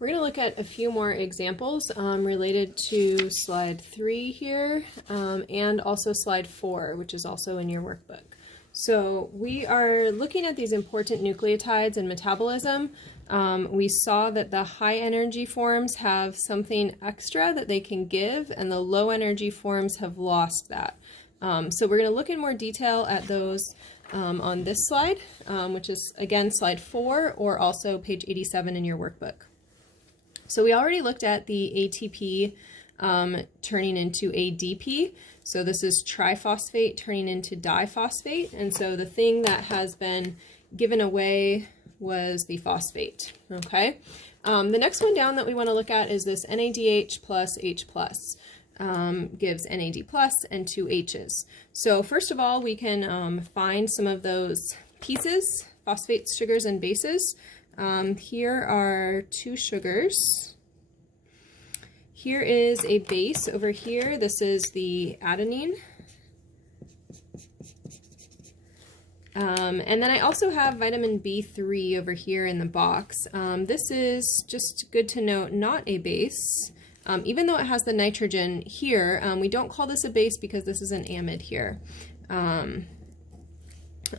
We're going to look at a few more examples related to slide 3 here and also slide 4, which is also in your workbook. So we are looking at these important nucleotides and metabolism. We saw that the high energy forms have something extra that they can give, and the low energy forms have lost that. So we're going to look in more detail at those on this slide, which is again slide 4 or also page 87 in your workbook. So we already looked at the ATP turning into ADP. So this is triphosphate turning into diphosphate. And so the thing that has been given away was the phosphate. Okay. The next one down that we want to look at is this NADH plus H plus. Gives NAD plus and 2 H's. So first of all, we can find some of those pieces, phosphates, sugars, and bases. Here are 2 sugars. Here is a base over here. This is the adenine. And then I also have vitamin B3 over here in the box. This is just good to note, not a base. Even though it has the nitrogen here, we don't call this a base because this is an amide here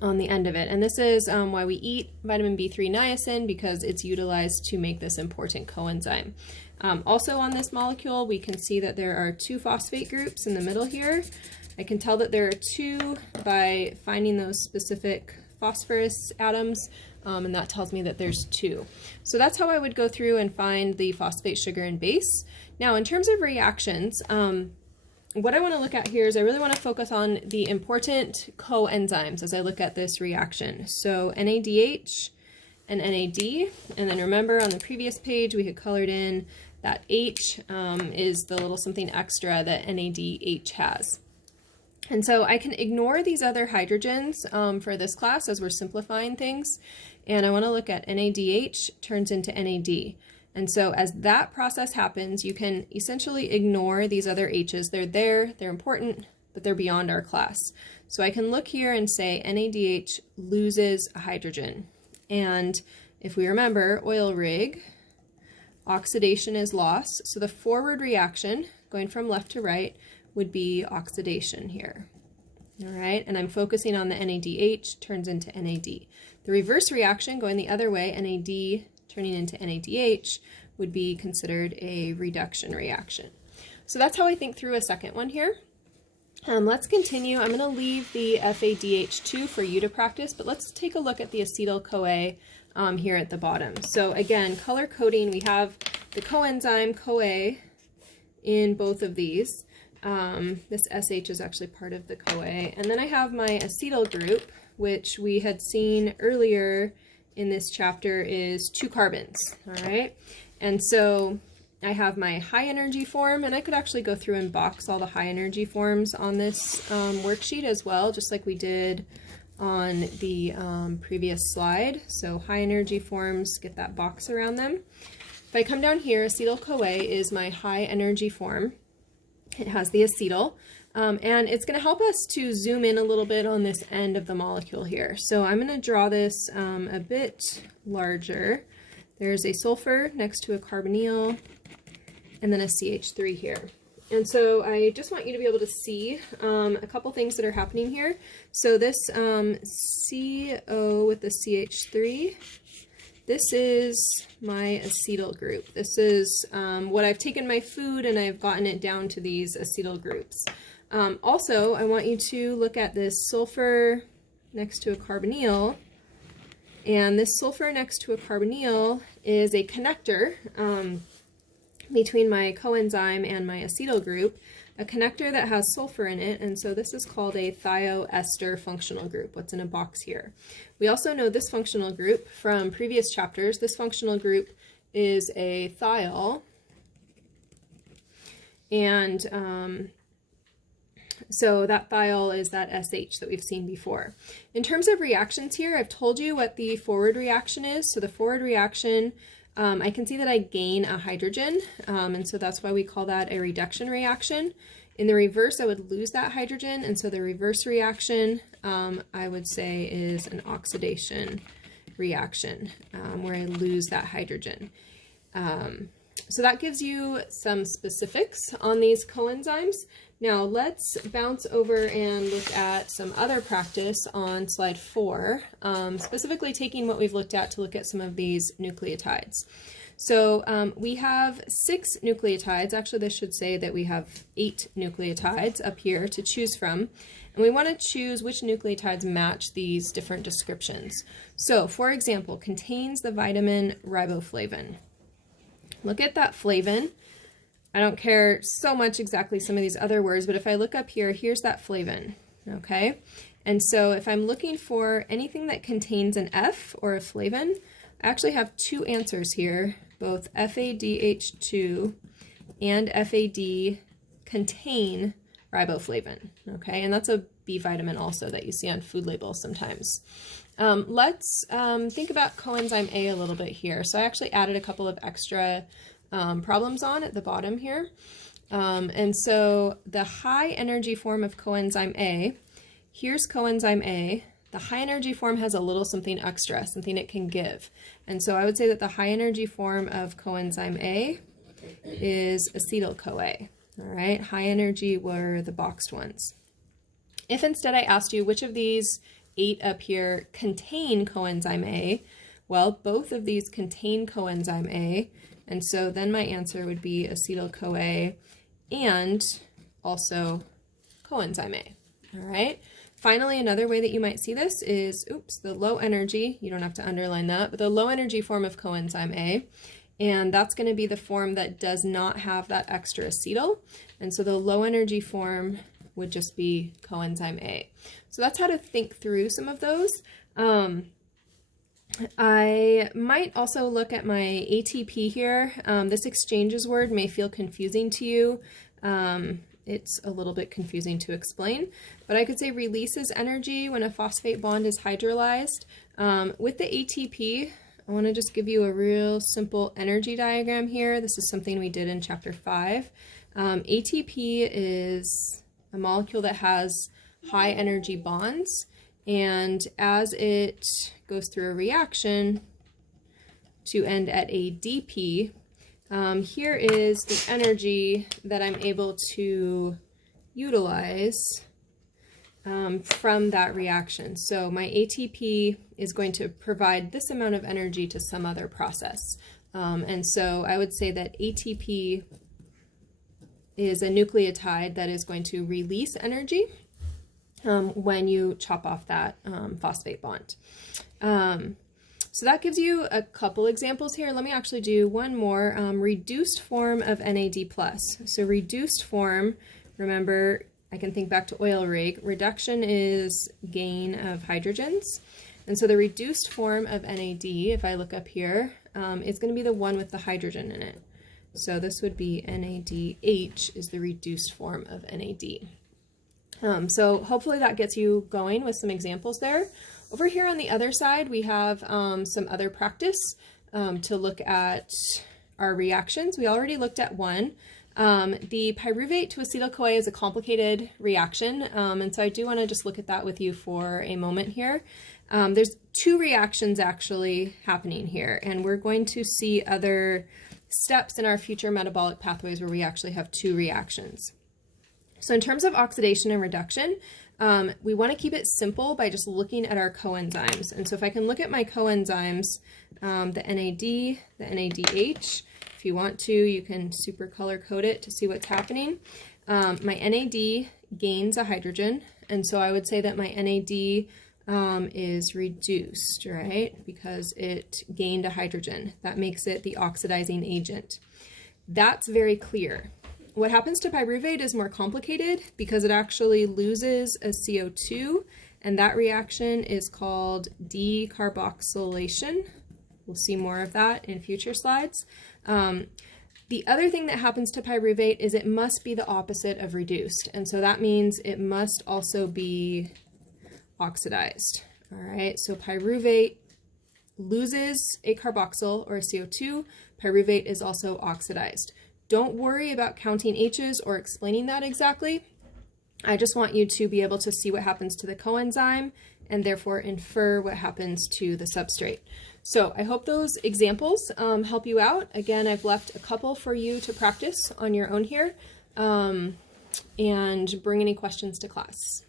on the end of it. And this is why we eat vitamin B3 niacin, because it's utilized to make this important coenzyme. Also on this molecule, we can see that there are 2 phosphate groups in the middle here. I can tell that there are 2 by finding those specific phosphorus atoms. And that tells me that there's 2. So that's how I would go through and find the phosphate, sugar, and base. Now, in terms of reactions, what I want to look at here is I really want to focus on the important coenzymes as I look at this reaction. So NADH and NAD, and then remember on the previous page we had colored in that H is the little something extra that NADH has. And so I can ignore these other hydrogens for this class as we're simplifying things, and I want to look at NADH turns into NAD. And so as that process happens, you can essentially ignore these other H's. They're there, they're important, but they're beyond our class. So I can look here and say NADH loses a hydrogen. And if we remember, oil rig, oxidation is loss. So the forward reaction, going from left to right, would be oxidation here. All right, and I'm focusing on the NADH turns into NAD. The reverse reaction, going the other way, NAD turning into NADH, would be considered a reduction reaction. So that's how I think through a second one here. Let's continue. I'm going to leave the FADH2 for you to practice, but let's take a look at the acetyl-CoA here at the bottom. So again, color coding, we have the coenzyme CoA in both of these. This SH is actually part of the CoA. And then I have my acetyl group, which we had seen earlier in this chapter is 2 carbons, all right? And so I have my high energy form, and I could actually go through and box all the high energy forms on this worksheet as well, just like we did on the previous slide. So high energy forms, get that box around them. If I come down here, acetyl-CoA is my high energy form. It has the acetyl, and it's going to help us to zoom in a little bit on this end of the molecule here. So I'm going to draw this a bit larger. There's a sulfur next to a carbonyl, and then a CH3 here. And so I just want you to be able to see a couple things that are happening here. So this CO with the CH3, this is my acetyl group. This is what I've taken my food and I've gotten it down to these acetyl groups. Also, I want you to look at this sulfur next to a carbonyl. And this sulfur next to a carbonyl is a connector between my coenzyme and my acetyl group, a connector that has sulfur in it, and so this is called a thioester functional group, what's in a box here. We also know this functional group from previous chapters. This functional group is a thiol, and so that thiol is that SH that we've seen before. In terms of reactions here, I've told you what the forward reaction is. So the forward reaction, I can see that I gain a hydrogen, and so that's why we call that a reduction reaction. In the reverse, I would lose that hydrogen, and so the reverse reaction, I would say, is an oxidation reaction, where I lose that hydrogen. So that gives you some specifics on these coenzymes. Now let's bounce over and look at some other practice on slide 4, specifically taking what we've looked at to look at some of these nucleotides. So we have 6 nucleotides. Actually, this should say that we have 8 nucleotides up here to choose from. And we want to choose which nucleotides match these different descriptions. So, for example, contains the vitamin riboflavin. Look at that flavin. I don't care so much exactly some of these other words, but if I look up here, here's that flavin, okay? And so if I'm looking for anything that contains an F or a flavin, I actually have 2 answers here. Both FADH2 and FAD contain riboflavin, okay? And that's a B vitamin also that you see on food labels sometimes. Let's think about coenzyme A a little bit here. So I actually added a couple of extra problems on at the bottom here. And so the high energy form of coenzyme A, here's coenzyme A. The high energy form has a little something extra, something it can give. And so I would say that the high energy form of coenzyme A is acetyl-CoA. All right, high energy were the boxed ones. If instead I asked you which of these 8 up here contain coenzyme A, well, both of these contain coenzyme A, and so then my answer would be acetyl-CoA and also coenzyme A. All right. Finally, another way that you might see this is, the low energy, you don't have to underline that, but the low energy form of coenzyme A, and that's going to be the form that does not have that extra acetyl, and so the low energy form would just be coenzyme A. So that's how to think through some of those. I might also look at my ATP here. This exchanges word may feel confusing to you. It's a little bit confusing to explain, but I could say releases energy when a phosphate bond is hydrolyzed. With the ATP, I want to just give you a real simple energy diagram here. This is something we did in chapter 5. ATP is a molecule that has high energy bonds, and as it goes through a reaction to end at a DP, here is the energy that I'm able to utilize from that reaction. So my ATP is going to provide this amount of energy to some other process. And so I would say that ATP is a nucleotide that is going to release energy when you chop off that phosphate bond. So that gives you a couple examples here. Let me actually do one more. Reduced form of NAD+. So reduced form, remember, I can think back to oil rig. Reduction is gain of hydrogens. And so the reduced form of NAD, if I look up here, is going to be the one with the hydrogen in it. So this would be NADH is the reduced form of NAD. So hopefully that gets you going with some examples there. Over here on the other side, we have some other practice to look at our reactions. We already looked at one. The pyruvate to acetyl-CoA is a complicated reaction, and so I do want to just look at that with you for a moment here. There's 2 reactions actually happening here, and we're going to see other steps in our future metabolic pathways where we actually have 2 reactions. So in terms of oxidation and reduction, we want to keep it simple by just looking at our coenzymes. And so if I can look at my coenzymes, the NAD, the NADH, if you want to, you can super color code it to see what's happening. My NAD gains a hydrogen, and so I would say that my NAD is reduced, right? Because it gained a hydrogen. That makes it the oxidizing agent. That's very clear. What happens to pyruvate is more complicated because it actually loses a CO2, and that reaction is called decarboxylation. We'll see more of that in future slides. The other thing that happens to pyruvate is it must be the opposite of reduced, and so that means it must also be oxidized. All right, so pyruvate loses a carboxyl or a CO2. Pyruvate is also oxidized. Don't worry about counting H's or explaining that exactly. I just want you to be able to see what happens to the coenzyme and therefore infer what happens to the substrate. So I hope those examples help you out. Again, I've left a couple for you to practice on your own here, and bring any questions to class.